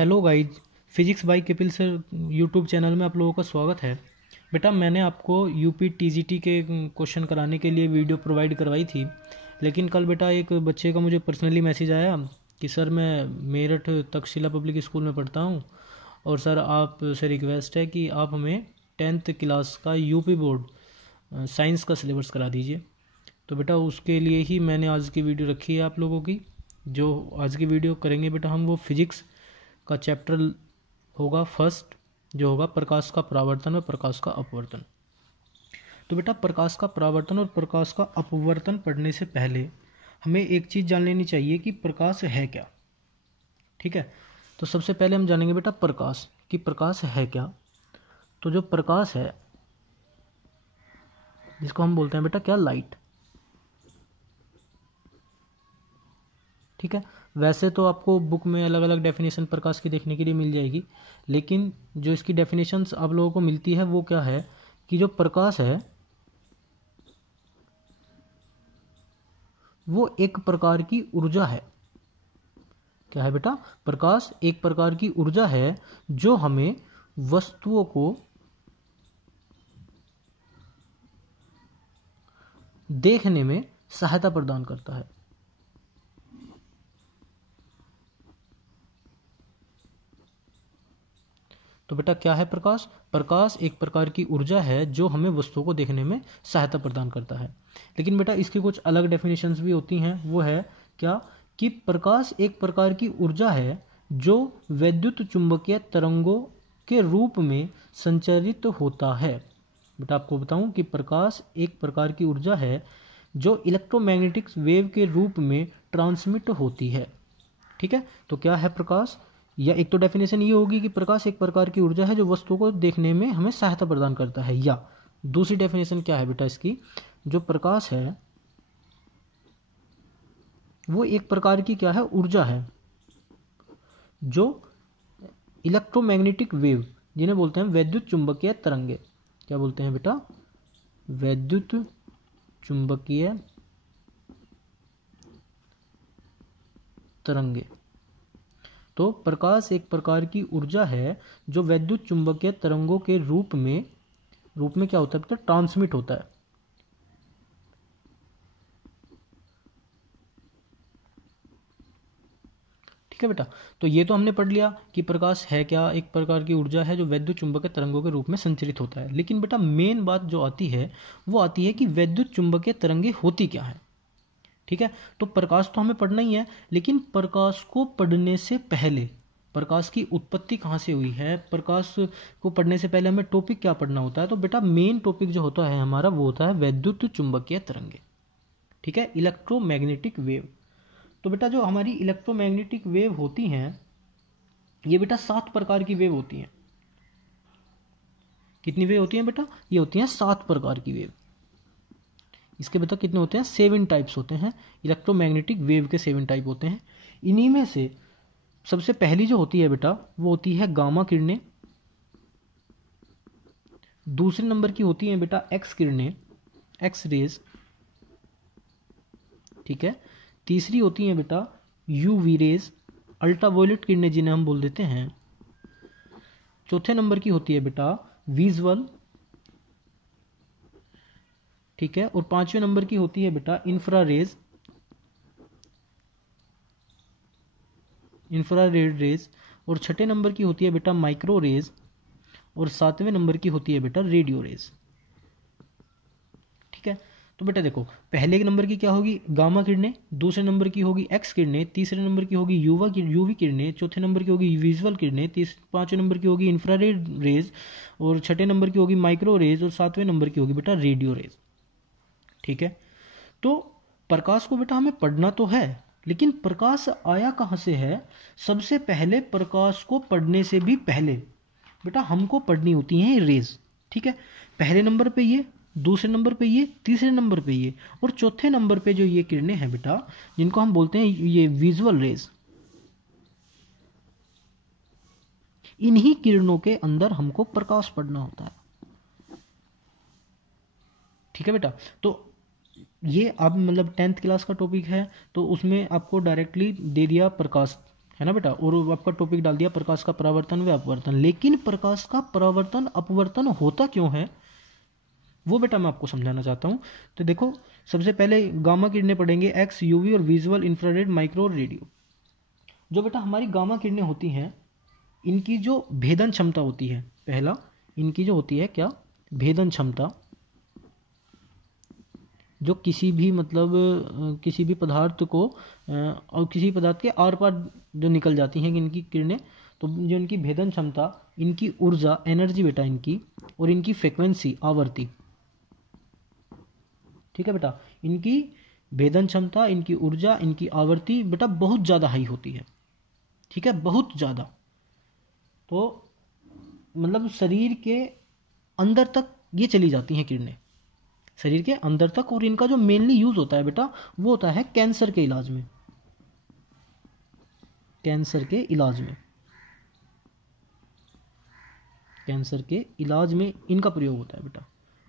Hello guys, physics bye Kapil sir YouTube channel में आप लोगों का स्वागत है। बेटा मैंने आपको यूपी टीजीटी के क्वेश्चन कराने के लिए वीडियो प्रोवाइड करवाई थी, लेकिन कल बेटा एक बच्चे का मुझे पर्सनली मैसेज आया कि सर मैं मेरठ तक्षशिला पब्लिक स्कूल में पढ़ता हूँ और सर आप से रिक्वेस्ट है कि आप हमें 10th क्लास का यूपी बोर्ड साइंस का सिलेबस करा दीजिए। तो बेटा उसके लिए ही मैंने आज की वीडियो रखी है आप लोगों की। जो आज की वीडियो करेंगे बेटा हम वो फिजिक्स का चैप्टर होगा फर्स्ट, जो होगा प्रकाश का परावर्तन और प्रकाश का अपवर्तन। तो बेटा प्रकाश का परावर्तन और प्रकाश का अपवर्तन पढ़ने से पहले हमें एक चीज़ जान लेनी चाहिए कि प्रकाश है क्या। ठीक है, तो सबसे पहले हम जानेंगे बेटा प्रकाश कि प्रकाश है क्या। तो जो प्रकाश है जिसको हम बोलते हैं बेटा क्या, लाइट। ठीक है, वैसे तो आपको बुक में अलग अलग डेफिनेशन प्रकाश की देखने के लिए मिल जाएगी, लेकिन जो इसकी डेफिनेशंस आप लोगों को मिलती है वो क्या है कि जो प्रकाश है वो एक प्रकार की ऊर्जा है। क्या है बेटा? प्रकाश एक प्रकार की ऊर्जा है जो हमें वस्तुओं को देखने में सहायता प्रदान करता है। तो बेटा क्या है प्रकाश? प्रकाश एक प्रकार की ऊर्जा है जो हमें वस्तुओं को देखने में सहायता प्रदान करता है। लेकिन बेटा इसकी कुछ अलग डेफिनेशंस भी होती हैं। वो है क्या कि प्रकाश एक प्रकार की ऊर्जा है जो वैद्युत चुंबकीय तरंगों के रूप में संचरित होता है। बेटा आपको बताऊं कि प्रकाश एक प्रकार की ऊर्जा है जो इलेक्ट्रोमैग्नेटिक वेव के रूप में ट्रांसमिट होती है। ठीक है, तो क्या है प्रकाश? या एक तो डेफिनेशन ये होगी कि प्रकाश एक प्रकार की ऊर्जा है जो वस्तुओं को देखने में हमें सहायता प्रदान करता है। या दूसरी डेफिनेशन क्या है बेटा इसकी, जो प्रकाश है वो एक प्रकार की क्या है, ऊर्जा है जो इलेक्ट्रोमैग्नेटिक वेव, जिन्हें बोलते हैं वैद्युत चुंबकीय तरंगे। क्या बोलते हैं बेटा? वैद्युत चुंबकीय तरंगे। तो प्रकाश एक प्रकार की ऊर्जा है जो वैद्युत चुंबकीय तरंगों के रूप में क्या होता है बेटा, ट्रांसमिट होता है। ठीक है बेटा, तो ये तो हमने पढ़ लिया कि प्रकाश है क्या, एक प्रकार की ऊर्जा है जो वैद्युत चुंबकीय तरंगों के रूप में संचरित होता है। लेकिन बेटा मेन बात जो आती है वो आती है कि वैद्युत चुंबकीय तरंगे होती क्या है। ठीक है, तो प्रकाश तो हमें पढ़ना ही है, लेकिन प्रकाश को पढ़ने से पहले प्रकाश की उत्पत्ति कहाँ से हुई है, प्रकाश को पढ़ने से पहले हमें टॉपिक क्या पढ़ना होता है। तो बेटा मेन टॉपिक जो होता है हमारा वो होता है वैद्युत चुंबकीय तरंगे। ठीक है, इलेक्ट्रोमैग्नेटिक वेव। तो बेटा जो हमारी इलेक्ट्रोमैग्नेटिक वेव होती हैं ये बेटा 7 प्रकार की वेव होती हैं। कितनी वेव होती हैं बेटा? ये होती हैं 7 प्रकार की वेव। इसके बेटा कितने होते हैं? 7 टाइप्स होते हैं। इलेक्ट्रोमैग्नेटिक वेव के 7 टाइप होते हैं। इन्हीं में से सबसे पहली जो होती है बेटा वो होती है गामा किरणें। दूसरे नंबर की होती है बेटा एक्स किरणें, एक्स रेज। ठीक है, तीसरी होती है बेटा यूवी रेज, अल्ट्रावायलेट किरणें जिन्हें हम बोल देते हैं। चौथे नंबर की होती है बेटा विजुअल। ठीक है, और 5वें नंबर की होती है बेटा इंफ्रारेड रेज। और 6ठे नंबर की होती है बेटा माइक्रो रेज। और 7वें नंबर की होती है बेटा रेडियो रेज। ठीक है, तो बेटा देखो पहले के नंबर की क्या होगी, गामा किरणें। दूसरे नंबर की होगी एक्स किरणें। तीसरे नंबर की होगी यूवी किरणें। चौथे नंबर की होगी विजुअल किरणें। 5वें नंबर की होगी इंफ्रारेड रेज। और 6ठे नंबर की होगी माइक्रो रेज। और 7वें नंबर की होगी बेटा रेडियो रेज। ठीक है, तो प्रकाश को बेटा हमें पढ़ना तो है, लेकिन प्रकाश आया कहाँ से है? सबसे पहले प्रकाश को पढ़ने से भी पहले बेटा हमको पढ़नी होती हैं रेज। ठीक है, पहले नंबर पे ये, दूसरे नंबर पे ये, तीसरे नंबर पे ये, और चौथे नंबर पे जो ये किरणें हैं बेटा जिनको हम बोलते हैं ये विजुअल रेज। इन्हीं किरणों के अंदर हमको प्रकाश पढ़ना होता है। ठीक है बेटा, तो ये अब मतलब 10th क्लास का टॉपिक है तो उसमें आपको डायरेक्टली दे दिया प्रकाश, है ना बेटा। और आपका टॉपिक डाल दिया प्रकाश का परावर्तन व अपवर्तन। लेकिन प्रकाश का परावर्तन अपवर्तन होता क्यों है वो बेटा मैं आपको समझाना चाहता हूँ। तो देखो, सबसे पहले गामा किरणें पढ़ेंगे, एक्स, यूवी और विजुअल, इंफ्रारेड, माइक्रो और रेडियो। जो बेटा हमारी गामा किरणें होती हैं, इनकी जो भेदन क्षमता होती है, पहला इनकी जो होती है क्या, भेदन क्षमता, जो किसी भी मतलब किसी भी पदार्थ को और किसी पदार्थ के आर पार जो निकल जाती हैं इनकी किरणें, तो जो इनकी भेदन क्षमता, इनकी ऊर्जा, एनर्जी बेटा इनकी, और इनकी फ्रिक्वेंसी, आवर्ती, ठीक है बेटा, इनकी भेदन क्षमता, इनकी ऊर्जा, इनकी आवर्ती बेटा बहुत ज़्यादा हाई होती है, ठीक है, बहुत ज़्यादा। तो मतलब शरीर के अंदर तक ये चली जाती हैं किरणें, शरीर के अंदर तक। और इनका जो मेनली यूज होता है बेटा वो होता है कैंसर के इलाज में, कैंसर के इलाज में, कैंसर के इलाज में इनका प्रयोग होता है बेटा।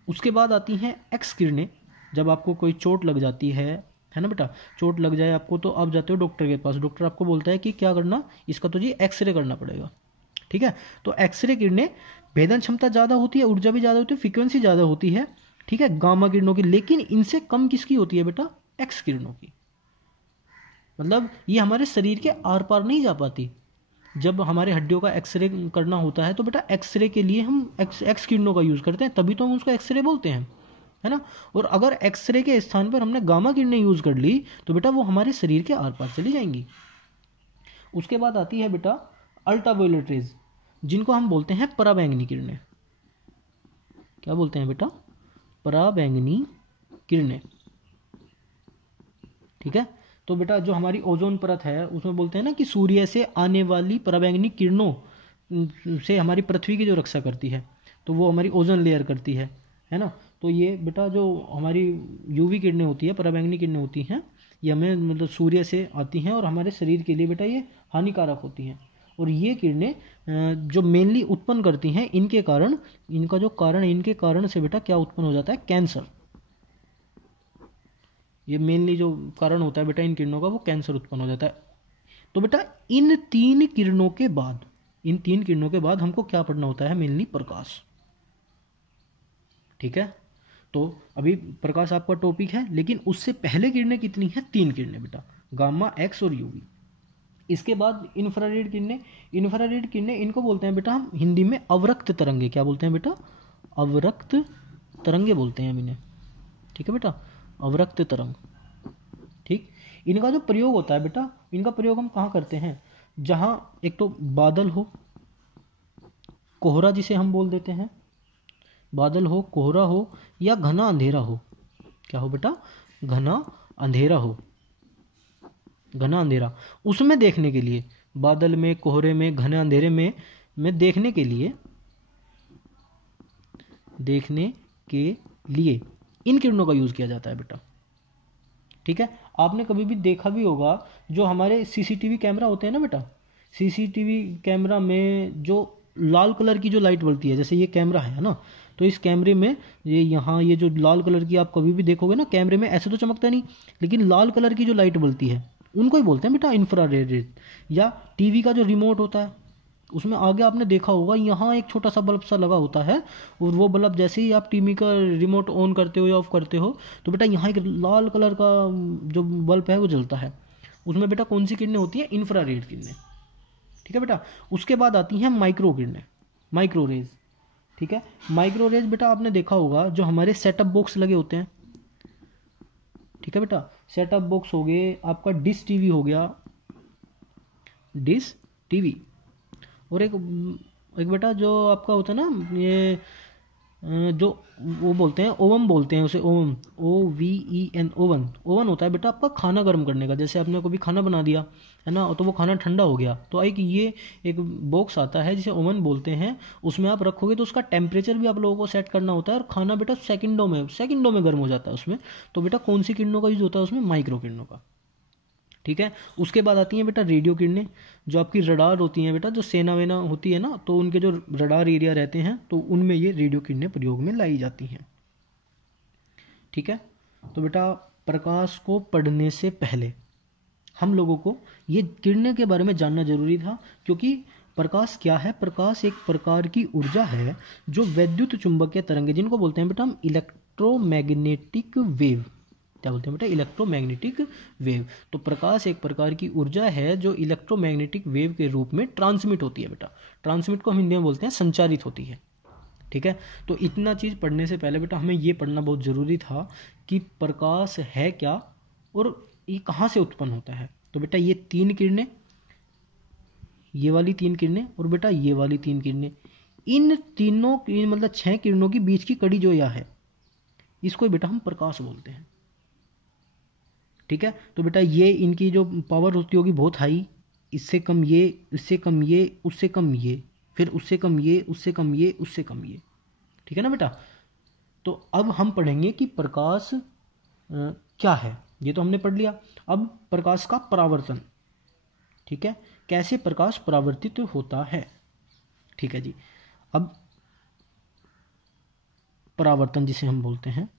उसके बाद आती हैं एक्स किरणें। जब आपको कोई चोट लग जाती है ना बेटा, चोट लग जाए आपको, तो आप जाते हो डॉक्टर के पास, डॉक्टर आपको बोलता है कि क्या करना, इसका तो जी एक्सरे करना पड़ेगा, ठीक है। तो एक्सरे किरणें भेदन क्षमता ज़्यादा होती है, ऊर्जा भी ज़्यादा होती है, फ्रीक्वेंसी ज़्यादा होती है, ठीक है, गामा किरणों की। लेकिन इनसे कम किसकी होती है बेटा, एक्स किरणों की। मतलब ये हमारे शरीर के आर पार नहीं जा पाती। जब हमारे हड्डियों का एक्सरे करना होता है तो बेटा एक्सरे के लिए हम एक्स किरणों का यूज़ करते हैं, तभी तो हम उसको एक्सरे बोलते हैं, है ना। और अगर एक्सरे के स्थान पर हमने गामा किरणें यूज़ कर ली तो बेटा वो हमारे शरीर के आर पार चली जाएंगी। उसके बाद आती है बेटा अल्ट्रावायलेट रेज, जिनको हम बोलते हैं पराबैंगनी किरणें। क्या बोलते हैं बेटा, पराबैंगनी किरणें, ठीक है। तो बेटा जो हमारी ओजोन परत है उसमें बोलते हैं ना कि सूर्य से आने वाली पराबैंगनी किरणों से हमारी पृथ्वी की जो रक्षा करती है, तो वो हमारी ओजोन लेयर करती है ना। तो ये बेटा जो हमारी यूवी किरणें होती है, पराबैंगनी किरणें होती हैं, ये हमें मतलब सूर्य से आती हैं और हमारे शरीर के लिए बेटा ये हानिकारक होती हैं। और ये किरणें जो मेनली उत्पन्न करती हैं, इनके कारण, इनका जो कारण है, इनके कारण से बेटा क्या उत्पन्न हो जाता है, कैंसर। ये मेनली जो कारण होता है बेटा इन किरणों का, वो कैंसर उत्पन्न हो जाता है। तो बेटा इन तीन किरणों के बाद, इन तीन किरणों के बाद हमको क्या पढ़ना होता है, मेनली प्रकाश, ठीक है। तो अभी प्रकाश आपका टॉपिक है, लेकिन उससे पहले किरणें कितनी है, तीन किरणें बेटा, गामा, एक्स और यूवी। इसके बाद इंफ्रारेड किरणें। इंफ्रारेड किरणें इनको बोलते हैं बेटा हम हिंदी में अवरक्त तरंगे। क्या बोलते हैं बेटा, अवरक्त तरंगे बोलते हैं हम इन्हें, ठीक है बेटा, अवरक्त तरंग, ठीक। इनका जो प्रयोग होता है बेटा, इनका प्रयोग हम कहाँ करते हैं, जहाँ एक तो बादल हो, कोहरा जिसे हम बोल देते हैं, बादल हो, कोहरा हो, या घना अंधेरा हो। क्या हो बेटा, घना अंधेरा हो, घना अंधेरा, उसमें देखने के लिए, बादल में, कोहरे में, घने अंधेरे में देखने के लिए, देखने के लिए इन किरणों का यूज किया जाता है बेटा, ठीक है। आपने कभी भी देखा भी होगा, जो हमारे सीसीटीवी कैमरा होते हैं ना बेटा, सीसीटीवी कैमरा में जो लाल कलर की जो लाइट बलती है, जैसे ये कैमरा है ना, तो इस कैमरे में ये यहाँ ये जो लाल कलर की आप कभी भी देखोगे ना कैमरे में, ऐसे तो चमकता नहीं, लेकिन लाल कलर की जो लाइट बलती है उनको ही बोलते हैं बेटा इंफ्रारेड। या टीवी का जो रिमोट होता है उसमें आगे आपने देखा होगा यहाँ एक छोटा सा बल्ब सा लगा होता है, और वो बल्ब जैसे ही आप टीवी का रिमोट ऑन करते हो या ऑफ करते हो तो बेटा यहाँ एक लाल कलर का जो बल्ब है वो जलता है। उसमें बेटा कौन सी किरणें होती हैं, इंफ्रारेड किरणें, ठीक है बेटा। उसके बाद आती हैं माइक्रो किरणें, माइक्रो रेज, ठीक है। माइक्रो रेज बेटा आपने देखा होगा जो हमारे सेटअप बॉक्स लगे होते हैं, ठीक है बेटा, सेटअप बॉक्स हो गए, आपका डिश टीवी हो गया, डिश टीवी, और एक बेटा जो आपका होता है ना ये जो वो बोलते हैं ओवन, बोलते हैं उसे ओवन, OVEN, ओवन। ओवन होता है बेटा आपका खाना गर्म करने का। जैसे आपने कभी खाना बना दिया है ना, तो वो खाना ठंडा हो गया, तो एक बॉक्स आता है जिसे ओवन बोलते हैं, उसमें आप रखोगे तो उसका टेम्परेचर भी आप लोगों को सेट करना होता है, और खाना बेटा सेकंडों में गर्म हो जाता है उसमें। तो बेटा कौन सी किरणों का यूज होता है उसमें, माइक्रो किरणों का, ठीक है। उसके बाद आती हैं बेटा रेडियो किरणें, जो आपकी रडार होती हैं बेटा, जो सेना वेना होती है ना, तो उनके जो रडार एरिया रहते हैं तो उनमें ये रेडियो किरणें प्रयोग में लाई जाती हैं, ठीक है। तो बेटा प्रकाश को पढ़ने से पहले हम लोगों को ये किरणें के बारे में जानना जरूरी था, क्योंकि प्रकाश क्या है? प्रकाश एक प्रकार की ऊर्जा है जो वैद्युत चुंबकीय तरंगें, जिनको बोलते हैं बेटा हम इलेक्ट्रोमैग्नेटिक वेव। क्या बोलते हैं बेटा? Electromagnetic wave. तो प्रकाश एक प्रकार की ऊर्जा है जो इलेक्ट्रोमैग्नेटिक वेव के रूप में ट्रांसमिट होती है बेटा। ट्रांसमिट को हम हिंदी में बोलते हैं संचारित होती है। ठीक है, तो इतना चीज़ पढ़ने से पहले बेटा हमें ये पढ़ना बहुत ज़रूरी था कि प्रकाश है क्या और ये कहाँ से उत्पन्न होता है। तो बेटा ये 3 किरणें, ये वाली 3 किरणें और बेटा ये वाली 3 किरणें, इन तीनों मतलब 6 किरणों की बीच की कड़ी जो यह है, इसको बेटा हम प्रकाश बोलते हैं। ठीक है, तो बेटा ये इनकी जो पावर होती होगी बहुत हाई, इससे कम ये, इससे कम ये, उससे कम ये, फिर उससे कम ये, उससे कम ये, उससे कम ये। ठीक है ना बेटा? तो अब हम पढ़ेंगे कि प्रकाश क्या है। ये तो हमने पढ़ लिया। अब प्रकाश का परावर्तन। ठीक है, कैसे प्रकाश परावर्तित होता है। ठीक है जी, अब परावर्तन जिसे हम बोलते हैं,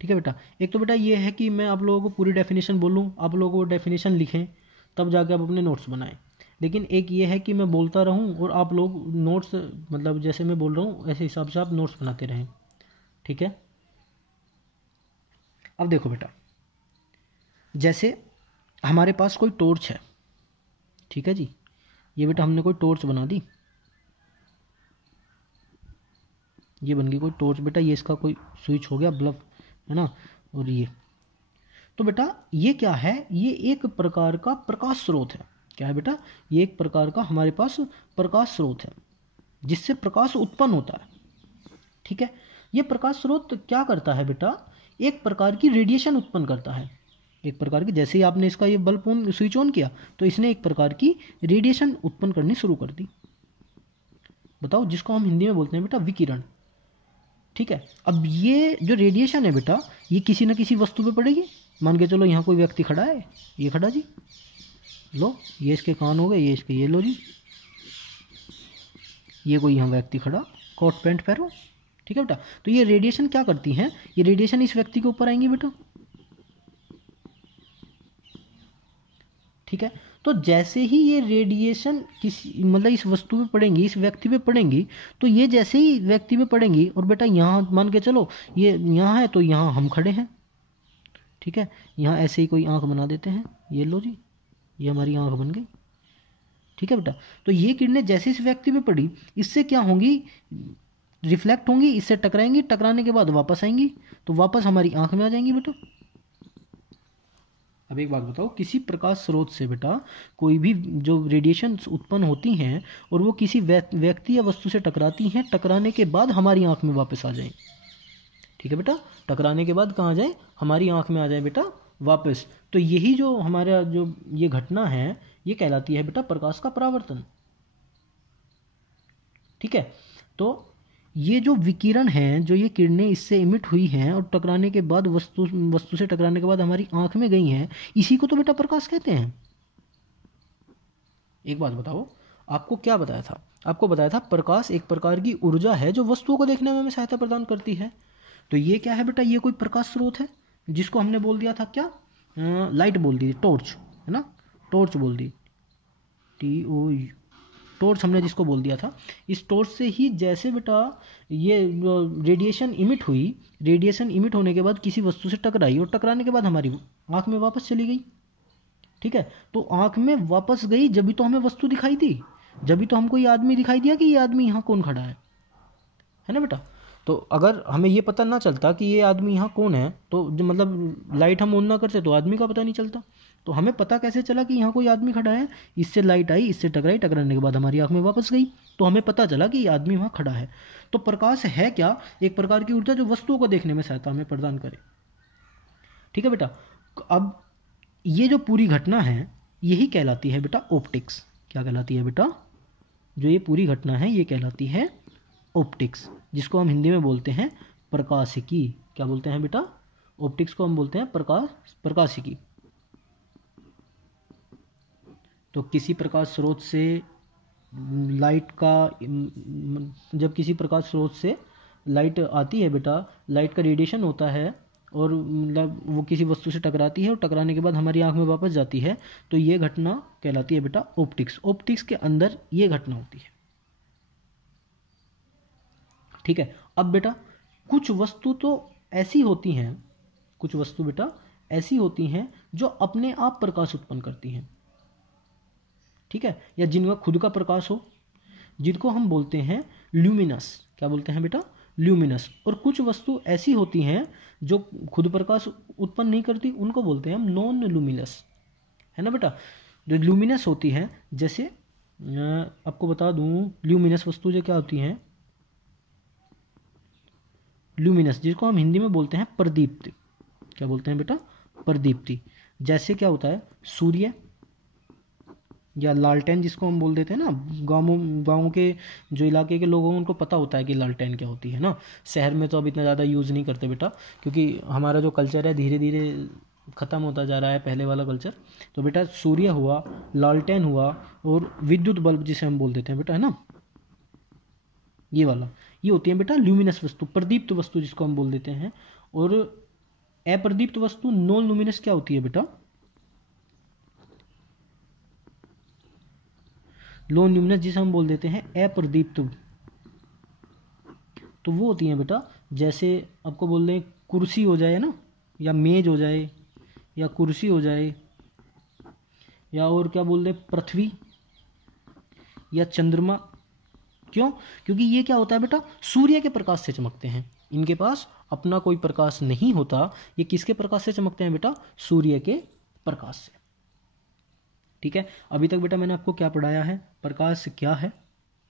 ठीक है बेटा। एक तो बेटा ये है कि मैं आप लोगों को पूरी डेफिनेशन बोलूँ, आप लोगों को डेफिनेशन लिखें, तब जाके आप अपने नोट्स बनाएं। लेकिन एक ये है कि मैं बोलता रहूं और आप लोग नोट्स, मतलब जैसे मैं बोल रहा हूँ ऐसे हिसाब से आप नोट्स बनाते रहें। ठीक है, अब देखो बेटा, जैसे हमारे पास कोई टॉर्च है। ठीक है जी, ये बेटा हमने कोई टॉर्च बना दी, ये बन गई कोई टॉर्च बेटा। ये इसका कोई स्विच हो गया, बल्ब है ना। और ये तो बेटा ये क्या है? ये एक प्रकार का प्रकाश स्रोत है। क्या है बेटा? ये एक प्रकार का हमारे पास प्रकाश स्रोत है जिससे प्रकाश उत्पन्न होता है। ठीक है, ये प्रकाश स्रोत क्या करता है बेटा? एक प्रकार की रेडिएशन उत्पन्न करता है। एक प्रकार की, जैसे ही आपने इसका ये बल्ब ऑन स्विच ऑन किया तो इसने एक प्रकार की रेडिएशन उत्पन्न करनी शुरू कर दी। बताओ, जिसको हम हिंदी में बोलते हैं बेटा विकिरण। ठीक है, अब ये जो रेडिएशन है बेटा, ये किसी न किसी वस्तु पे पड़ेगी। मान के चलो यहाँ कोई व्यक्ति खड़ा है, ये खड़ा जी, लो ये इसके कान हो गए, ये इसके, ये लो जी, ये कोई यहाँ व्यक्ति खड़ा, कोट पैंट पहनो। ठीक है बेटा, तो ये रेडिएशन क्या करती हैं? ये रेडिएशन इस व्यक्ति के ऊपर आएंगी बेटा। ठीक है, तो जैसे ही ये रेडिएशन किसी मतलब इस वस्तु पे पड़ेंगी, इस व्यक्ति पे पड़ेंगी, तो ये जैसे ही व्यक्ति पे पड़ेंगी, और बेटा यहाँ मान के चलो ये यहाँ है तो यहाँ हम खड़े हैं। ठीक है, यहाँ ऐसे ही कोई आंख बना देते हैं, ये लो जी, ये हमारी आंख बन गई। ठीक है बेटा, तो ये किरणें जैसे इस व्यक्ति पे पड़ी, इससे क्या होंगी? रिफ्लेक्ट होंगी, इससे टकराएंगी, टकराने के बाद वापस आएंगी, तो वापस हमारी आंख में आ जाएंगी बेटा। अब एक बात बताओ, किसी प्रकाश स्रोत से बेटा कोई भी जो रेडिएशन उत्पन्न होती हैं और वो किसी व्यक्ति या वस्तु से टकराती हैं, टकराने के बाद हमारी आंख में वापस आ जाए। ठीक है बेटा, टकराने के बाद कहाँ आ जाए? हमारी आंख में आ जाए बेटा वापस। तो यही जो हमारा जो ये घटना है, ये कहलाती है बेटा प्रकाश का परावर्तन। ठीक है, तो ये जो विकिरण है, जो ये किरणें इससे इमिट हुई हैं और टकराने के बाद वस्तु से टकराने के बाद हमारी आंख में गई हैं, इसी को तो बेटा प्रकाश कहते हैं। एक बात बताओ, आपको क्या बताया था? आपको बताया था प्रकाश एक प्रकार की ऊर्जा है जो वस्तुओं को देखने में हमें सहायता प्रदान करती है। तो ये क्या है बेटा? ये कोई प्रकाश स्रोत है जिसको हमने बोल दिया था क्या? लाइट बोल दी, टॉर्च है ना, टॉर्च बोल दी, TO, टॉर्च हमने जिसको बोल दिया था। इस टॉर्च से ही जैसे बेटा ये रेडिएशन इमिट हुई, रेडिएशन इमिट होने के बाद किसी वस्तु से टकराई और टकराने के बाद हमारी आंख में वापस चली गई। ठीक है, तो आंख में वापस गई जब भी तो हमें वस्तु दिखाई दी, जब भी तो हमको ये आदमी दिखाई दिया कि ये आदमी यहाँ कौन खड़ा है ना बेटा। तो अगर हमें ये पता ना चलता कि ये आदमी यहाँ कौन है, तो जो मतलब लाइट हम ऑन ना करते तो आदमी का पता नहीं चलता। तो हमें पता कैसे चला कि यहाँ कोई आदमी खड़ा है? इससे लाइट आई, इससे टकराई, टकराने के बाद हमारी आंख में वापस गई, तो हमें पता चला कि ये आदमी वहाँ खड़ा है। तो प्रकाश है क्या? एक प्रकार की ऊर्जा जो वस्तुओं को देखने में सहायता हमें प्रदान करे। ठीक है बेटा, अब ये जो पूरी घटना है यही कहलाती है बेटा ऑप्टिक्स। क्या कहलाती है बेटा? जो ये पूरी घटना है ये कहलाती है ऑप्टिक्स, जिसको हम हिंदी में बोलते हैं प्रकाशिकी। क्या बोलते हैं बेटा? ऑप्टिक्स को हम बोलते हैं प्रकाशिकी। तो किसी प्रकाश स्रोत से लाइट का, जब किसी प्रकाश स्रोत से लाइट आती है बेटा, लाइट का रेडिएशन होता है और मतलब वो किसी वस्तु से टकराती है और टकराने के बाद हमारी आंख में वापस जाती है, तो ये घटना कहलाती है बेटा ऑप्टिक्स। ऑप्टिक्स के अंदर ये घटना होती है। ठीक है। अब बेटा कुछ वस्तु तो ऐसी होती हैं, कुछ वस्तु बेटा ऐसी होती हैं जो अपने आप प्रकाश उत्पन्न करती हैं, ठीक है, या जिनका खुद का प्रकाश हो, जिनको हम बोलते हैं ल्यूमिनस। क्या बोलते हैं बेटा? ल्यूमिनस। और कुछ वस्तु ऐसी होती हैं जो खुद प्रकाश उत्पन्न नहीं करती, उनको बोलते हैं हम नॉन लूमिनस, है ना बेटा। जो ल्यूमिनस होती है, जैसे आपको बता दूं, ल्यूमिनस वस्तु जो क्या होती हैं, ल्यूमिनस जिसको हम हिंदी में बोलते हैं प्रदीप्ति। क्या बोलते हैं बेटा? प्रदीप्ति। जैसे क्या होता है, सूर्य या लालटेन जिसको हम बोल देते हैं ना, गाँव के जो इलाके के लोग हैं उनको पता होता है कि लालटेन क्या होती है ना। शहर में तो अब इतना ज़्यादा यूज़ नहीं करते बेटा, क्योंकि हमारा जो कल्चर है धीरे धीरे ख़त्म होता जा रहा है, पहले वाला कल्चर। तो बेटा सूर्य हुआ, लालटेन हुआ और विद्युत बल्ब जिसे हम बोल देते हैं बेटा, है ना, ये वाला, ये होती है बेटा ल्यूमिनस वस्तु, प्रदीप्त वस्तु जिसको हम बोल देते हैं। और अप्रदीप्त वस्तु नॉन लुमिनस क्या होती है बेटा? नॉन लुमिनस जिसे हम बोल देते हैं अप्रदीप्त, तो वो होती है बेटा, जैसे आपको बोल दें कुर्सी हो जाए ना, या मेज हो जाए, या कुर्सी हो जाए, या और क्या बोल दें पृथ्वी या चंद्रमा। क्यों? क्योंकि ये क्या होता है बेटा, सूर्य के प्रकाश से चमकते हैं, इनके पास अपना कोई प्रकाश नहीं होता, ये किसके प्रकाश से चमकते हैं बेटा? सूर्य के प्रकाश से। ठीक है। अभी तक बेटा मैंने आपको क्या पढ़ाया है, प्रकाश क्या है,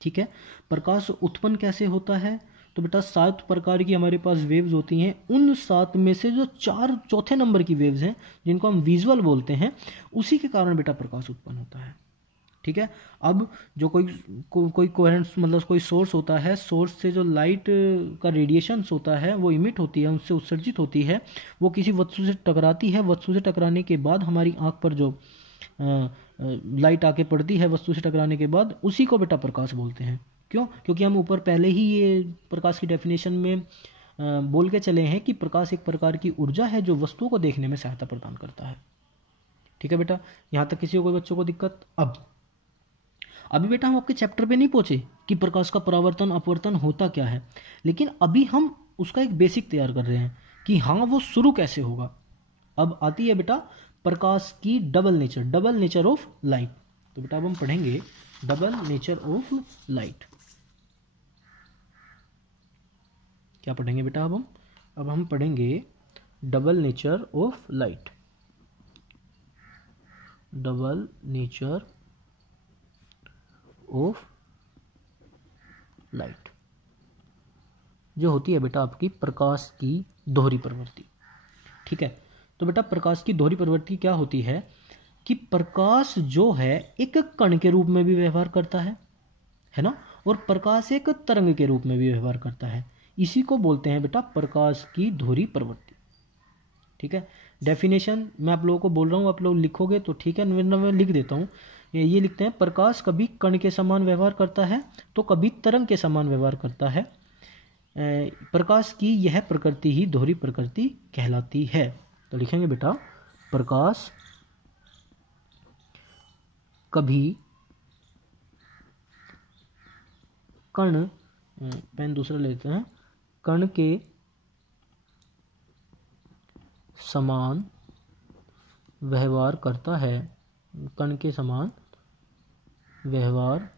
ठीक है। प्रकाश उत्पन्न कैसे होता है, तो बेटा 7 प्रकार की हमारे पास वेव्स होती हैं। उन 7 में से जो 4 चौथे नंबर की वेव्स हैं जिनको हम विजुअल बोलते हैं, उसी के कारण बेटा प्रकाश उत्पन्न होता है। ठीक है। अब जो कोई कोहेरेंट मतलब कोई सोर्स होता है, सोर्स से जो लाइट का रेडिएशंस होता है वो इमिट होती है, उससे उत्सर्जित होती है, वो किसी वस्तु से टकराती है, वस्तु से टकराने के बाद हमारी आंख पर जो लाइट आके पड़ती है वस्तु से टकराने के बाद, उसी को बेटा प्रकाश बोलते हैं। क्यों? क्योंकि हम ऊपर पहले ही ये प्रकाश की डेफिनेशन में बोल के चले हैं कि प्रकाश एक प्रकार की ऊर्जा है जो वस्तुओं को देखने में सहायता प्रदान करता है। ठीक है बेटा, यहाँ तक किसी को कोई बच्चों को दिक्कत? अभी बेटा हम आपके चैप्टर पे नहीं पहुंचे कि प्रकाश का परावर्तन अपवर्तन होता क्या है, लेकिन अभी हम उसका एक बेसिक तैयार कर रहे हैं कि हाँ वो शुरू कैसे होगा। अब आती है बेटा प्रकाश की डबल नेचर ऑफ लाइट। तो बेटा अब हम पढ़ेंगे डबल नेचर ऑफ लाइट। क्या पढ़ेंगे बेटा? अब हम पढ़ेंगे double nature of light. Double nature of light जो होती है बेटा आपकी प्रकाश की दोहरी प्रवृत्ति। ठीक है। तो बेटा प्रकाश की दोहरी प्रवृत्ति क्या होती है कि प्रकाश जो है एक कण के रूप में भी व्यवहार करता है ना, और प्रकाश एक तरंग के रूप में भी व्यवहार करता है। इसी को बोलते हैं बेटा प्रकाश की दोहरी प्रवृत्ति। ठीक है। डेफिनेशन मैं आप लोगों को बोल रहा हूँ, आप लोग लिखोगे तो ठीक है, मैं लिख देता हूँ। ये लिखते हैं, प्रकाश कभी कण के समान व्यवहार करता है तो कभी तरंग के समान व्यवहार करता है। प्रकाश की यह प्रकृति ही दोहरी प्रकृति कहलाती है। तो लिखेंगे बेटा प्रकाश कभी कण, पेन दूसरा लेते हैं, कण के समान व्यवहार करता है, कण के समान व्यवहार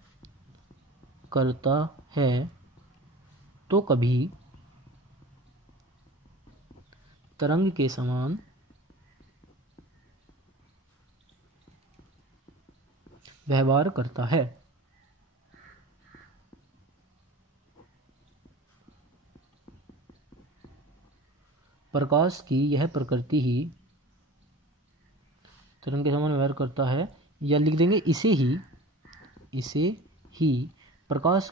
करता है तो कभी तरंग के समान व्यवहार करता है। प्रकाश की यह प्रकृति ही तरंग के समान व्यवहार करता है, या लिख देंगे इसे ही प्रकाश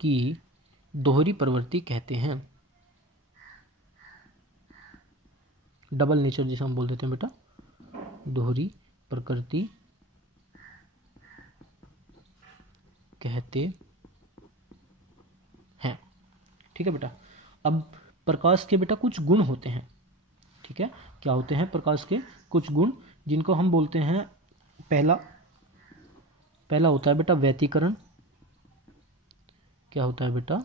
की दोहरी प्रवृत्ति कहते हैं। डबल नेचर जिसे हम बोल देते हैं बेटा दोहरी प्रकृति कहते ठीक है बेटा। अब प्रकाश के बेटा कुछ गुण होते हैं, ठीक है। क्या होते हैं प्रकाश के कुछ गुण, जिनको हम बोलते हैं, पहला होता है बेटा व्यतिकरण। क्या होता है बेटा?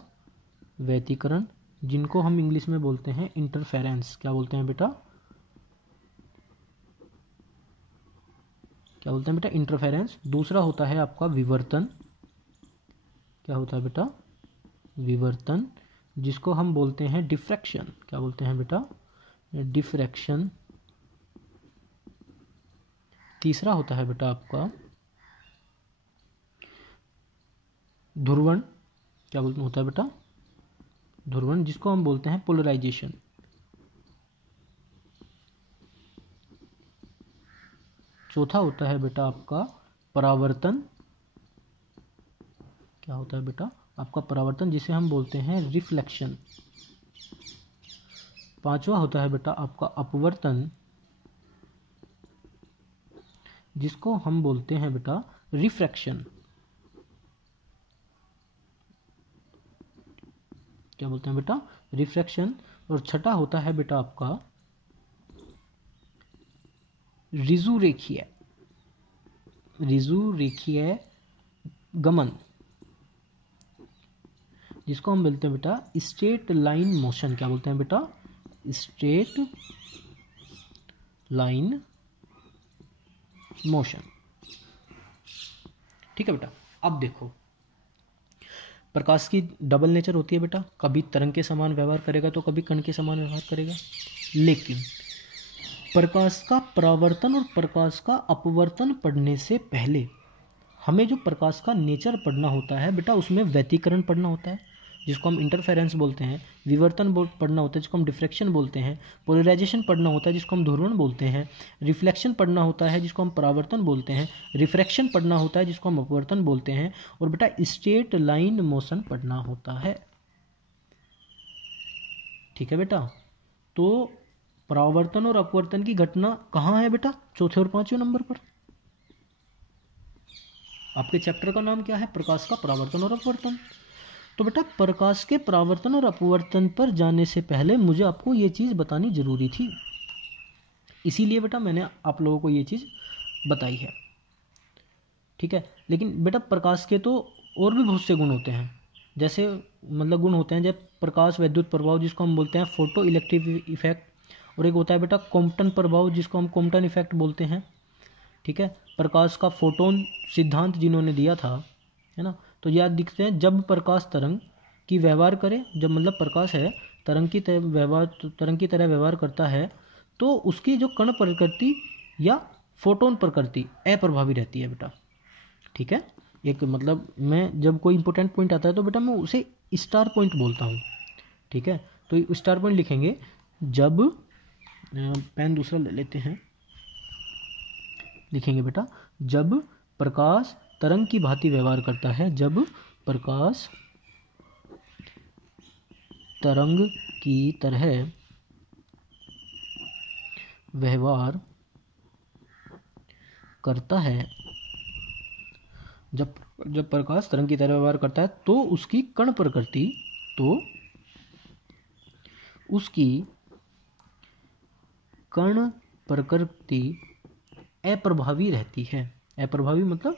व्यतिकरण, जिनको हम इंग्लिश में बोलते हैं इंटरफेरेंस। क्या बोलते हैं बेटा? क्या बोलते हैं बेटा? इंटरफेरेंस। दूसरा होता है आपका विवर्तन। क्या होता है बेटा? विवर्तन, जिसको हम बोलते हैं डिफ्रैक्शन। क्या बोलते हैं बेटा? डिफ्रैक्शन। तीसरा होता है बेटा आपका ध्रुवण। क्या बोलते होता है बेटा? ध्रुवण, जिसको हम बोलते हैं पोलराइजेशन। चौथा होता है बेटा आपका परावर्तन। क्या होता है बेटा? आपका परावर्तन, जिसे हम बोलते हैं रिफ्लेक्शन। पांचवा होता है बेटा आपका अपवर्तन, जिसको हम बोलते हैं बेटा रिफ्रैक्शन। क्या बोलते हैं बेटा? रिफ्रैक्शन। और छठा होता है बेटा आपका ऋजुरेखीय गमन, जिसको हम बोलते हैं बेटा स्ट्रेट लाइन मोशन। क्या बोलते हैं बेटा? Straight line motion. ठीक है बेटा। अब देखो, प्रकाश की डबल नेचर होती है बेटा, कभी तरंग के समान व्यवहार करेगा तो कभी कण के समान व्यवहार करेगा। लेकिन प्रकाश का परावर्तन और प्रकाश का अपवर्तन पढ़ने से पहले हमें जो प्रकाश का नेचर पढ़ना होता है बेटा, उसमें व्यतिकरण पढ़ना होता है, जिसको हम इंटरफेरेंस बोलते हैं। विवर्तन पढ़ना होता है, जिसको हम डिफ्रैक्शन बोलते हैं। पोलराइजेशन पढ़ना होता है, जिसको हम ध्रुवण बोलते हैं। रिफ्लेक्शन पढ़ना होता है, जिसको हम परावर्तन बोलते हैं। रिफ्रैक्शन पढ़ना होता है, जिसको हम अपवर्तन बोलते हैं। और बेटा स्ट्रेट लाइन मोशन पढ़ना होता है। ठीक है बेटा। तो परावर्तन और अपवर्तन की घटना कहाँ है बेटा? चौथे और पांचवें नंबर पर। आपके चैप्टर का नाम क्या है? प्रकाश का परावर्तन और अपवर्तन। तो बेटा प्रकाश के परावर्तन और अपवर्तन पर जाने से पहले मुझे आपको ये चीज़ बतानी जरूरी थी, इसीलिए बेटा मैंने आप लोगों को ये चीज़ बताई है। ठीक है। लेकिन बेटा प्रकाश के तो और भी बहुत से गुण होते हैं, जैसे मतलब गुण होते हैं जैसे प्रकाश वैद्युत प्रभाव, जिसको हम बोलते हैं फोटो इलेक्ट्रिक इफेक्ट। और एक होता है बेटा कॉम्पटन प्रभाव, जिसको हम कॉम्पटन इफेक्ट बोलते हैं। ठीक है। प्रकाश का फोटोन सिद्धांत जिन्होंने दिया था, है ना, तो याद दिखते हैं, जब प्रकाश तरंग की व्यवहार करे, जब मतलब प्रकाश है तरंग की तरह व्यवहार करता है, तो उसकी जो कण प्रकृति या फोटोन प्रकृति अप्रभावी रहती है बेटा। ठीक है। एक मतलब मैं जब कोई इंपॉर्टेंट पॉइंट आता है तो बेटा मैं उसे स्टार पॉइंट बोलता हूँ। ठीक है। तो स्टार पॉइंट लिखेंगे, जब पेन दूसरा ले लेते हैं, लिखेंगे बेटा जब प्रकाश तरंग की भांति व्यवहार करता है, जब प्रकाश तरंग की तरह व्यवहार करता है, जब प्रकाश तरंग की तरह व्यवहार करता है तो उसकी कण प्रकृति अप्रभावी रहती है। अप्रभावी मतलब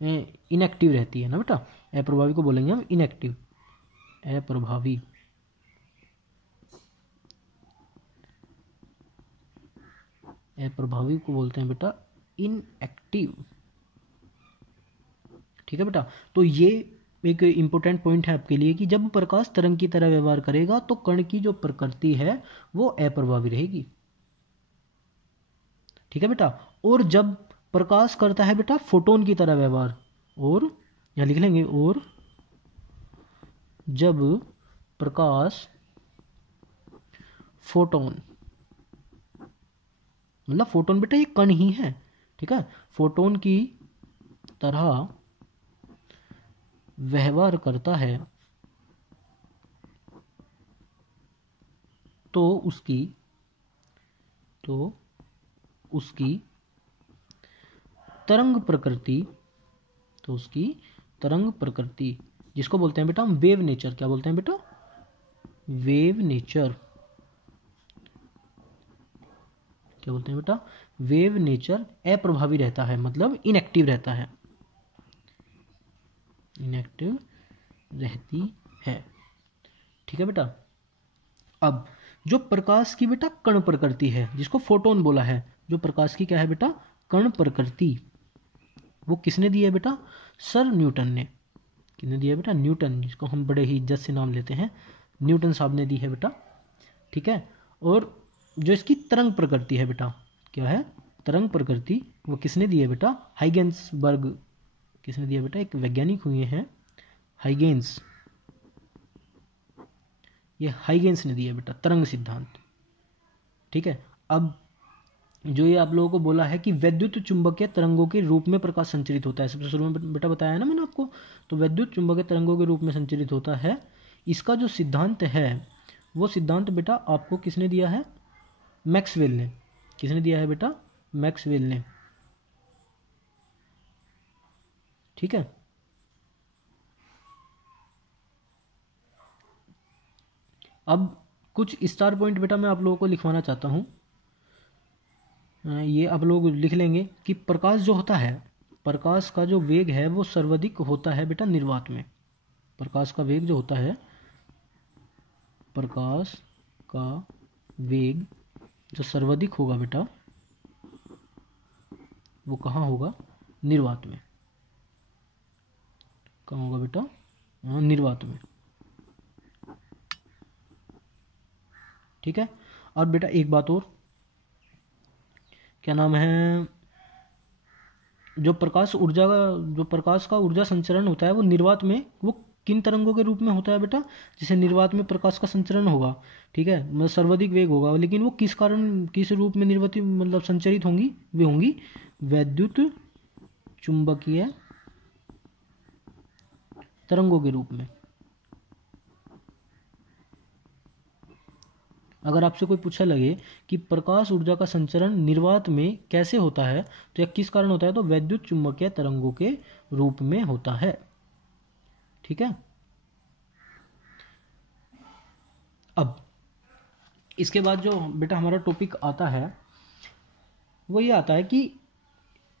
इनएक्टिव रहती है ना बेटा। अप्रभावी को बोलेंगे हम इनएक्टिव। अप्रभावी को बोलते हैं बेटा इनएक्टिव। ठीक है बेटा। तो ये एक इंपॉर्टेंट पॉइंट है आपके लिए कि जब प्रकाश तरंग की तरह व्यवहार करेगा तो कण की जो प्रकृति है वो अप्रभावी रहेगी। ठीक है बेटा। और जब प्रकाश करता है बेटा फोटोन की तरह व्यवहार, और यहां लिख लेंगे, और जब प्रकाश फोटोन, मतलब फोटोन बेटा ये कण ही है। ठीक है। फोटोन की तरह व्यवहार करता है तो उसकी तरंग प्रकृति, जिसको बोलते हैं बेटा हम वेव नेचर। क्या बोलते हैं बेटा? वेव नेचर, क्या बोलते हैं बेटा, वेव नेचर अप्रभावी रहता है, मतलब इनएक्टिव रहता है, इनएक्टिव रहती है। ठीक है बेटा। अब जो प्रकाश की बेटा कण प्रकृति है, जिसको फोटोन बोला है, जो प्रकाश की क्या है बेटा, कण प्रकृति, वो किसने दी है बेटा, सर न्यूटन ने। किसने दिया बेटा, न्यूटन, जिसको हम बड़े ही इज्जत से नाम लेते हैं, न्यूटन साहब ने दी है बेटा। ठीक है। और जो इसकी तरंग प्रकृति है बेटा, क्या है, तरंग प्रकृति, वो किसने दी है बेटा, हाइगेंसबर्ग। किसने दिया बेटा, एक वैज्ञानिक हुए हैं हाइगेंस, ये हाइगेंस ने दिया बेटा तरंग सिद्धांत। ठीक है। अब जो ये आप लोगों को बोला है कि वैद्युत चुंबकीय तरंगों के रूप में प्रकाश संचरित होता है, सबसे शुरू में बेटा बताया ना मैंने आपको, तो वैद्युत चुंबकीय तरंगों के रूप में संचरित होता है। इसका जो सिद्धांत है, वो सिद्धांत बेटा आपको किसने दिया है, मैक्सवेल ने। किसने दिया है बेटा, मैक्सवेल ने। ठीक है। अब कुछ स्टार पॉइंट बेटा मैं आप लोगों को लिखवाना चाहता हूँ, ये आप लोग लिख लेंगे कि प्रकाश जो होता है, प्रकाश का जो वेग है वो सर्वाधिक होता है बेटा निर्वात में। प्रकाश का वेग जो होता है, प्रकाश का वेग जो सर्वाधिक होगा बेटा, वो कहाँ होगा, निर्वात में। कहाँ होगा बेटा, निर्वात में। ठीक है। और बेटा एक बात और, क्या नाम है, जो प्रकाश ऊर्जा का, जो प्रकाश का ऊर्जा संचरण होता है वो निर्वात में, वो किन तरंगों के रूप में होता है बेटा, जिसे निर्वात में प्रकाश का संचरण होगा, ठीक है, मतलब सर्वाधिक वेग होगा, लेकिन वो किस कारण, किस रूप में निर्वातित मतलब संचरित होंगी, वे होंगी वैद्युत चुंबकीय तरंगों के रूप में। अगर आपसे कोई पूछा लगे कि प्रकाश ऊर्जा का संचरण निर्वात में कैसे होता है, तो यह किस कारण होता है, तो वैद्युत चुंबकीय तरंगों के रूप में होता है। ठीक है। अब इसके बाद जो बेटा हमारा टॉपिक आता है, वो ये आता है कि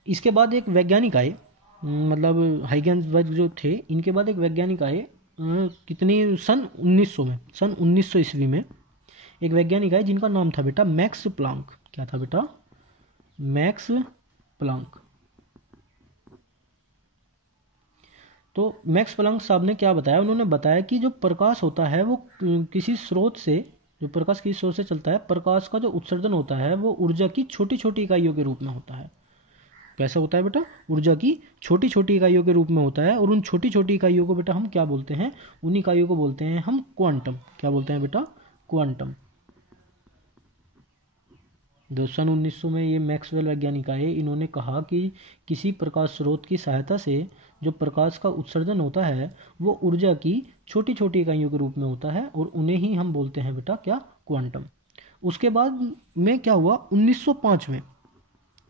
इसके बाद एक वैज्ञानिक आए, मतलब हाइगेंसबर्ग जो थे, इनके बाद एक वैज्ञानिक आए, कितनी, सन 1900 में, सन 1900 ईस्वी में एक वैज्ञानिक आए जिनका नाम था बेटा मैक्स प्लांक। क्या था बेटा, मैक्स प्लांक। तो मैक्स प्लांक साहब ने क्या बताया, उन्होंने बताया कि जो प्रकाश होता है वो किसी स्रोत से, जो प्रकाश किसी स्रोत से चलता है, प्रकाश का जो उत्सर्जन होता है वो ऊर्जा की छोटी छोटी इकाइयों के रूप में होता है। कैसा होता है बेटा, ऊर्जा की छोटी छोटी इकाइयों के रूप में होता है। और उन छोटी छोटी इकाइयों को बेटा हम क्या बोलते हैं, उन इकाइयों को बोलते हैं हम क्वांटम। क्या बोलते हैं बेटा, क्वांटम। सन 1900 में ये मैक्सवेल वैज्ञानिक आए, इन्होंने कहा कि किसी प्रकाश स्रोत की सहायता से जो प्रकाश का उत्सर्जन होता है वो ऊर्जा की छोटी छोटी इकाइयों के रूप में होता है, और उन्हें ही हम बोलते हैं बेटा क्या, क्वांटम। उसके बाद में क्या हुआ, 1905 में,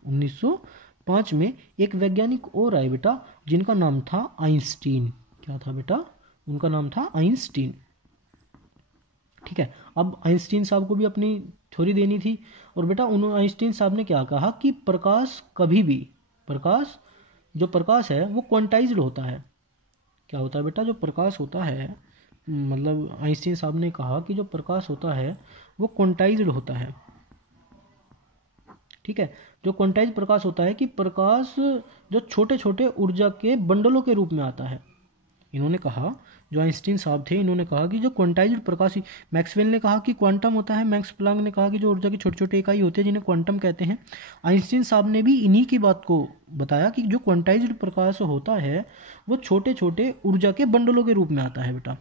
1905 में एक वैज्ञानिक और आए बेटा, जिनका नाम था आइंस्टीन। क्या था बेटा, उनका नाम था आइंस्टीन। ठीक है। अब आइंस्टीन साहब को भी अपनी थ्योरी देनी थी, और बेटा उन्होंने, आइंस्टीन साहब ने क्या कहा कि प्रकाश कभी भी, प्रकाश, जो प्रकाश है वो क्वांटाइज्ड होता है। क्या होता है बेटा, जो प्रकाश होता है, मतलब आइंस्टीन साहब ने कहा कि जो प्रकाश होता है वो क्वांटाइज्ड होता है। ठीक है। जो क्वांटाइज्ड प्रकाश होता है कि प्रकाश जो छोटे छोटे ऊर्जा के बंडलों के रूप में आता है। इन्होंने कहा, जो आइंस्टीन साहब थे, इन्होंने कहा कि जो क्वांटाइज्ड प्रकाश, मैक्सवेल ने कहा कि क्वांटम होता है, मैक्स प्लांक ने कहा कि जो ऊर्जा की छोटी छोटी इकाई होती है जिन्हें क्वांटम कहते हैं। आइंस्टीन साहब ने भी इन्हीं की बात को बताया कि जो क्वांटाइज्ड प्रकाश होता है वो छोटे छोटे ऊर्जा के बंडलों के रूप में आता है बेटा,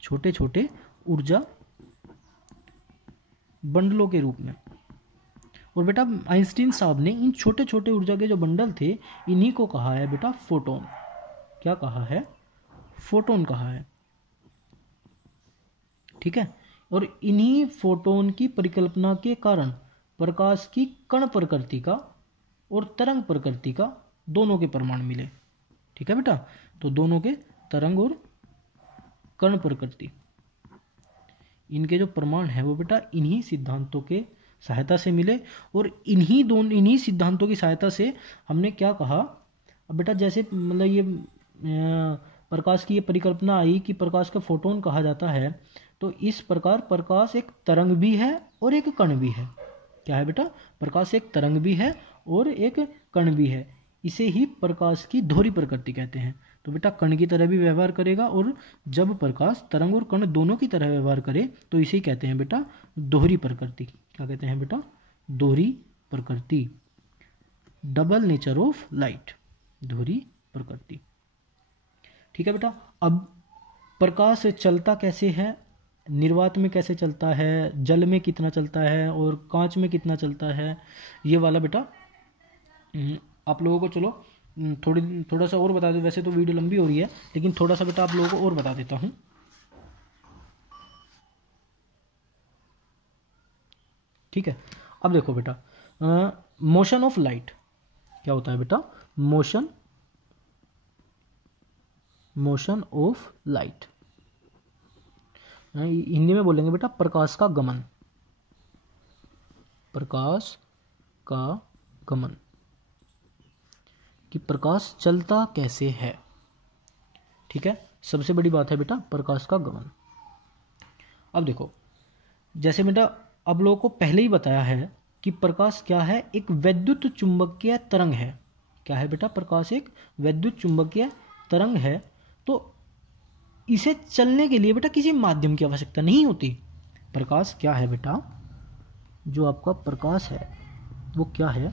छोटे छोटे ऊर्जा बंडलों के रूप में। और बेटा आइंस्टीन साहब ने इन छोटे छोटे ऊर्जा के जो बंडल थे, इन्हीं को कहा है बेटा फोटोन। क्या कहा है, फोटोन कहा है। ठीक है। और इन्हीं फोटोन की परिकल्पना के कारण प्रकाश की कण प्रकृति का और तरंग प्रकृति का दोनों के प्रमाण मिले। ठीक है बेटा, तो दोनों के तरंग और कण प्रकृति। इनके जो प्रमाण है वो बेटा इन्हीं सिद्धांतों के सहायता से मिले, और इन्हीं सिद्धांतों की सहायता से हमने क्या कहा। अब बेटा जैसे मतलब ये प्रकाश की ये परिकल्पना आई कि प्रकाश का फोटोन कहा जाता है, तो इस प्रकार प्रकाश एक तरंग भी है और एक कण भी है। क्या है बेटा? प्रकाश एक तरंग भी है और एक कण भी है। इसे ही प्रकाश की दोहरी प्रकृति कहते हैं। तो बेटा कण की तरह भी व्यवहार करेगा, और जब प्रकाश तरंग और कण दोनों की तरह व्यवहार करे तो इसे ही कहते हैं बेटा दोहरी प्रकृति। क्या कहते हैं बेटा? दोहरी प्रकृति, डबल नेचर ऑफ लाइट, दोहरी प्रकृति। ठीक है बेटा। अब प्रकाश चलता कैसे है, निर्वात में कैसे चलता है, जल में कितना चलता है और कांच में कितना चलता है, ये वाला बेटा आप लोगों को चलो थोड़ा सा और बता दो। वैसे तो वीडियो लंबी हो रही है, लेकिन थोड़ा सा बेटा आप लोगों को और बता देता हूँ। ठीक है। अब देखो बेटा, मोशन ऑफ लाइट क्या होता है बेटा? मोशन ऑफ लाइट, हिंदी में बोलेंगे बेटा प्रकाश का गमन, प्रकाश का गमन, कि प्रकाश चलता कैसे है। ठीक है, सबसे बड़ी बात है बेटा प्रकाश का गमन। अब देखो, जैसे बेटा अब लोगों को पहले ही बताया है कि प्रकाश क्या है, एक वैद्युत चुंबकीय तरंग है। क्या है बेटा? प्रकाश एक वैद्युत चुंबकीय तरंग है। तो इसे चलने के लिए बेटा किसी माध्यम की आवश्यकता नहीं होती। प्रकाश क्या है बेटा? जो आपका प्रकाश है वो क्या है?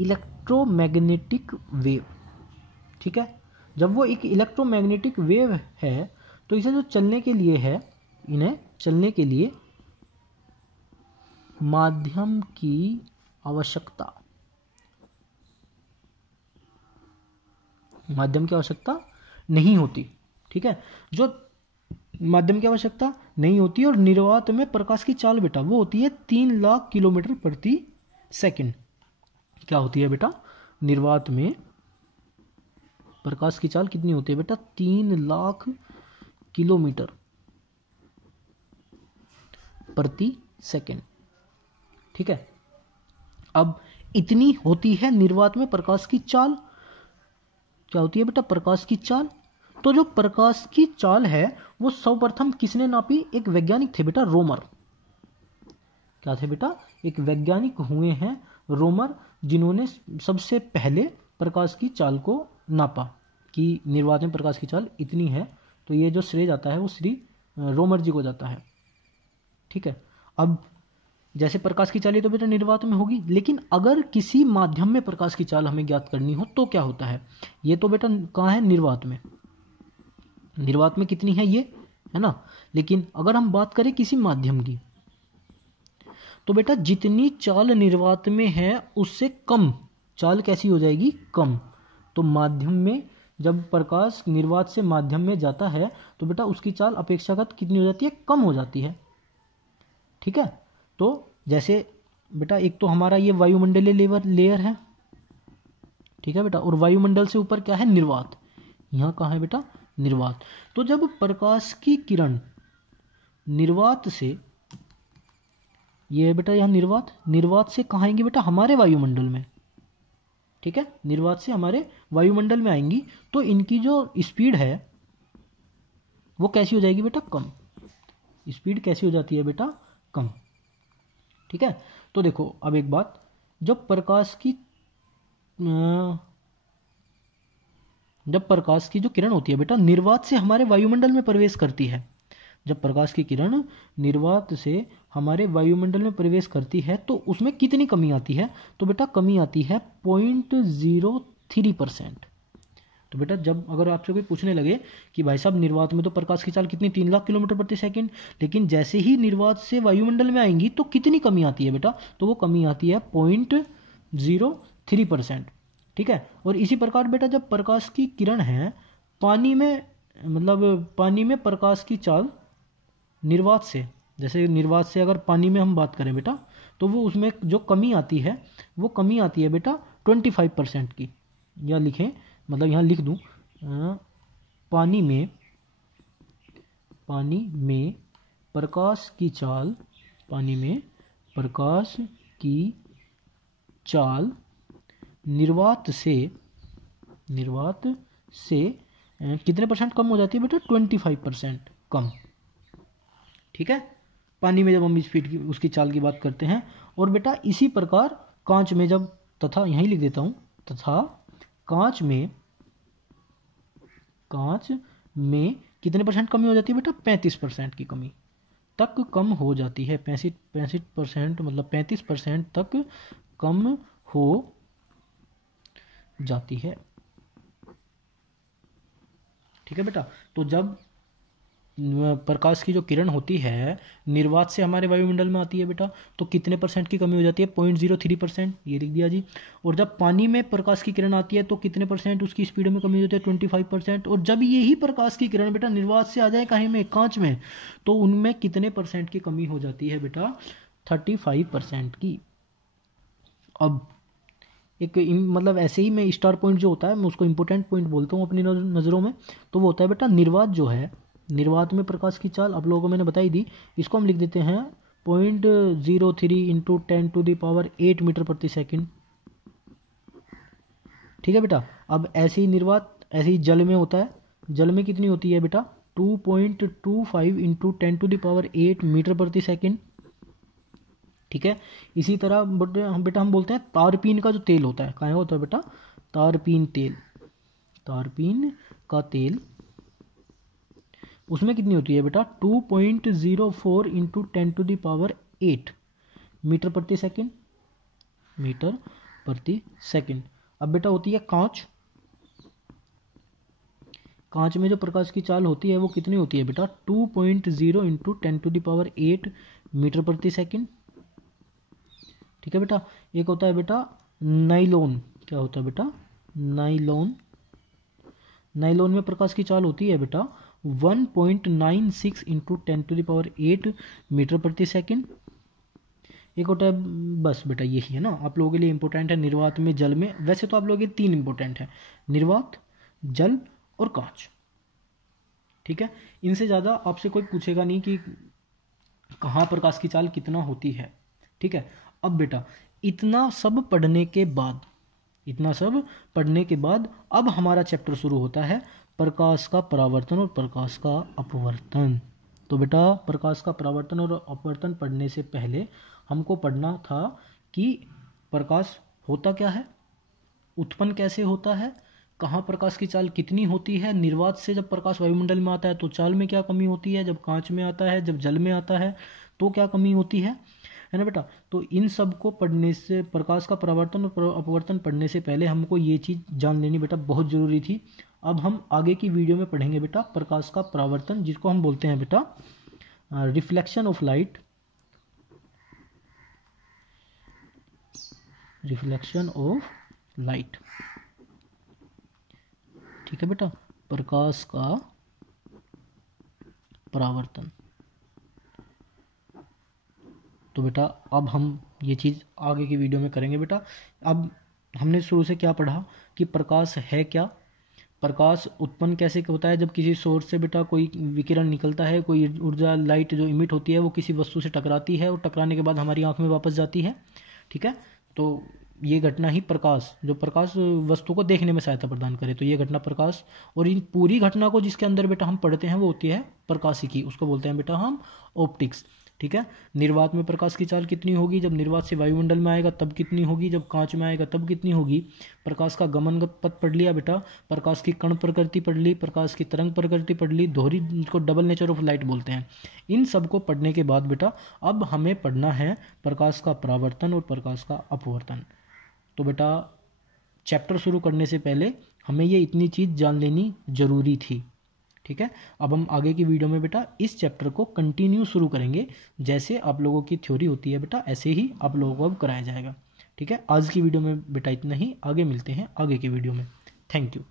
Electromagnetic wave. ठीक है, जब वो एक इलेक्ट्रोमैग्नेटिक वेव है तो इसे जो चलने के लिए है, इन्हें चलने के लिए माध्यम की आवश्यकता, माध्यम की आवश्यकता नहीं होती। ठीक है, जो माध्यम की आवश्यकता नहीं होती, और निर्वात में प्रकाश की चाल बेटा वो होती है 3 लाख किलोमीटर प्रति सेकंड। क्या होती है बेटा? निर्वात में प्रकाश की चाल कितनी होती है बेटा? 3 लाख किलोमीटर प्रति सेकंड। ठीक है, अब इतनी होती है निर्वात में प्रकाश की चाल। क्या होती है बेटा? प्रकाश की चाल। तो जो प्रकाश की चाल है वो सर्वप्रथम किसने नापी? एक वैज्ञानिक थे बेटा, रोमर। क्या थे बेटा? एक वैज्ञानिक हुए हैं रोमर, जिन्होंने सबसे पहले प्रकाश की चाल को नापा कि निर्वात में प्रकाश की चाल इतनी है। तो ये जो श्रेय जाता है वो श्री रोमर जी को जाता है। ठीक है, अब जैसे प्रकाश की चाल तो बेटा निर्वात में होगी, लेकिन अगर किसी माध्यम में प्रकाश की चाल हमें ज्ञात करनी हो तो क्या होता है? ये तो बेटा कहाँ है? निर्वात में। निर्वात में कितनी है ये, है ना। लेकिन अगर हम बात करें किसी माध्यम की, तो बेटा जितनी चाल निर्वात में है उससे कम चाल कैसी हो जाएगी? कम। तो माध्यम में जब प्रकाश निर्वात से माध्यम में जाता है तो बेटा उसकी चाल अपेक्षाकृत कितनी हो जाती है? कम हो जाती है। ठीक है, तो जैसे बेटा एक तो हमारा ये वायुमंडलीय लेयर है। ठीक है बेटा, और वायुमंडल से ऊपर क्या है? निर्वात। यहाँ कहाँ है बेटा? निर्वात। तो जब प्रकाश की किरण निर्वात से, ये है बेटा यहाँ निर्वात, निर्वात से कहाँ आएंगी बेटा? हमारे वायुमंडल में। ठीक है, निर्वात से हमारे वायुमंडल में आएंगी, तो इनकी जो स्पीड है वो कैसी हो जाएगी बेटा? कम। स्पीड कैसी हो जाती है बेटा? कम। ठीक है, तो देखो अब एक बात, जब प्रकाश की जो किरण होती है बेटा निर्वात से हमारे वायुमंडल में प्रवेश करती है, जब प्रकाश की किरण निर्वात से हमारे वायुमंडल में प्रवेश करती है तो उसमें कितनी कमी आती है? तो बेटा कमी आती है 0.03%। तो बेटा जब अगर आपसे कोई पूछने लगे कि भाई साहब निर्वात में तो प्रकाश की चाल कितनी 3 लाख किलोमीटर प्रति सेकंड, लेकिन जैसे ही निर्वात से वायुमंडल में आएंगी तो कितनी कमी आती है बेटा? तो वो कमी आती है 0.03%। ठीक है, और इसी प्रकार बेटा जब प्रकाश की किरण है पानी में, मतलब पानी में प्रकाश की चाल निर्वात से, जैसे निर्वात से अगर पानी में हम बात करें बेटा, तो वो उसमें जो कमी आती है वो कमी आती है बेटा 25% की। या लिखें, मतलब यहाँ लिख दूँ, पानी में प्रकाश की चाल, पानी में प्रकाश की चाल निर्वात से कितने परसेंट कम हो जाती है बेटा? 25% कम। ठीक है, पानी में जब हम स्पीड की उसकी चाल की बात करते हैं। और बेटा इसी प्रकार कांच में जब, तथा यहीं लिख देता हूं, तथा कांच में कितने परसेंट कमी हो जाती है बेटा? 35% की कमी तक कम हो जाती है। 65% मतलब 35% तक कम हो जाती है। ठीक है बेटा, तो जब प्रकाश की जो किरण होती है निर्वात से हमारे वायुमंडल में आती है बेटा, तो कितने परसेंट की कमी हो जाती है? 0.03%, ये लिख दिया जी। और जब पानी में प्रकाश की किरण आती है तो कितने परसेंट उसकी स्पीड में कमी हो जाती है? 25%। और जब यही प्रकाश की किरण बेटा निर्वात से आ जाए कहीं में, कांच में, तो उनमें कितने परसेंट की कमी हो जाती है बेटा? 35% की। अब एक मतलब ऐसे ही मैं स्टार पॉइंट जो होता है मैं उसको इंपॉर्टेंट पॉइंट बोलता हूँ अपनी नज़रों में, तो वो होता है बेटा निर्वात जो है, निर्वात में प्रकाश की चाल आप लोगों को मैंने बताई दी, इसको हम लिख देते हैं 0.03 इंटू 10⁸ मीटर प्रति सेकंड। ठीक है बेटा, अब ऐसे ही निर्वात ऐसे ही जल में होता है, जल में कितनी होती है बेटा? 2.25 इंटू 10⁸ मीटर प्रति सेकंड। ठीक है, इसी तरह बेटा हम बोलते हैं तारपीन का जो तेल होता है, कहाँ होता है बेटा? तारपीन तेल, तारपीन का तेल, उसमें कितनी होती है बेटा? 2.04 इंटू 10⁸ मीटर प्रति सेकंड, मीटर प्रति सेकंड। अब बेटा होती है कांच, कांच में जो प्रकाश की चाल होती है वो कितनी होती है बेटा? 2.0 इंटू 10⁸ मीटर प्रति सेकंड। ठीक है बेटा, एक होता है बेटा नाइलॉन, क्या होता है बेटा? नाइलॉन, नाइलॉन में प्रकाश की चाल होती है बेटा 1.96 इंटू 10⁸ मीटर प्रति सेकंड। एक होता है, बस बेटा यही है ना, आप लोगों के लिए इंपॉर्टेंट है निर्वात में, जल में। वैसे तो आप लोगों के 3 इंपॉर्टेंट है, निर्वात, जल और कांच। ठीक है, इनसे ज़्यादा आपसे कोई पूछेगा नहीं कि कहाँ प्रकाश की चाल कितना होती है। ठीक है, अब बेटा इतना सब पढ़ने के बाद, इतना सब पढ़ने के बाद अब हमारा चैप्टर शुरू होता है प्रकाश का परावर्तन और प्रकाश का अपवर्तन। तो बेटा प्रकाश का परावर्तन और अपवर्तन पढ़ने से पहले हमको पढ़ना था कि प्रकाश होता क्या है, उत्पन्न कैसे होता है, कहाँ प्रकाश की चाल कितनी होती है, निर्वात से जब प्रकाश वायुमंडल में आता है तो चाल में क्या कमी होती है, जब कांच में आता है, जब जल में आता है तो क्या कमी होती है ना बेटा। तो इन सब को पढ़ने से, प्रकाश का परावर्तन और अपवर्तन पढ़ने से पहले हमको ये चीज़ जान लेनी बेटा बहुत ज़रूरी थी। अब हम आगे की वीडियो में पढ़ेंगे बेटा प्रकाश का परावर्तन, जिसको हम बोलते हैं बेटा reflection of light, reflection of light. ठीक है बेटा, प्रकाश का परावर्तन। तो बेटा अब हम ये चीज़ आगे की वीडियो में करेंगे बेटा। अब हमने शुरू से क्या पढ़ा कि प्रकाश है क्या, प्रकाश उत्पन्न कैसे होता है, जब किसी सोर्स से बेटा कोई विकिरण निकलता है, कोई ऊर्जा लाइट जो इमिट होती है वो किसी वस्तु से टकराती है और टकराने के बाद हमारी आंख में वापस जाती है। ठीक है, तो ये घटना ही प्रकाश, जो प्रकाश वस्तु को देखने में सहायता प्रदान करे, तो ये घटना प्रकाश। और इन पूरी घटना को जिसके अंदर बेटा हम पढ़ते हैं वो होती है प्रकाशिकी, उसको बोलते हैं बेटा हम ऑप्टिक्स। ठीक है, निर्वात में प्रकाश की चाल कितनी होगी, जब निर्वात से वायुमंडल में आएगा तब कितनी होगी, जब कांच में आएगा तब कितनी होगी। प्रकाश का गमन पथ पढ़ लिया बेटा, प्रकाश की कण प्रकृति पढ़ ली, प्रकाश की तरंग प्रकृति पढ़ ली, दोहरी को डबल नेचर ऑफ लाइट बोलते हैं। इन सब को पढ़ने के बाद बेटा अब हमें पढ़ना है प्रकाश का परावर्तन और प्रकाश का अपवर्तन। तो बेटा चैप्टर शुरू करने से पहले हमें ये इतनी चीज़ जान लेनी जरूरी थी। ठीक है, अब हम आगे की वीडियो में बेटा इस चैप्टर को कंटिन्यू शुरू करेंगे, जैसे आप लोगों की थ्योरी होती है बेटा ऐसे ही आप लोगों को अब कराया जाएगा। ठीक है, आज की वीडियो में बेटा इतना ही, आगे मिलते हैं आगे की वीडियो में। Thank you.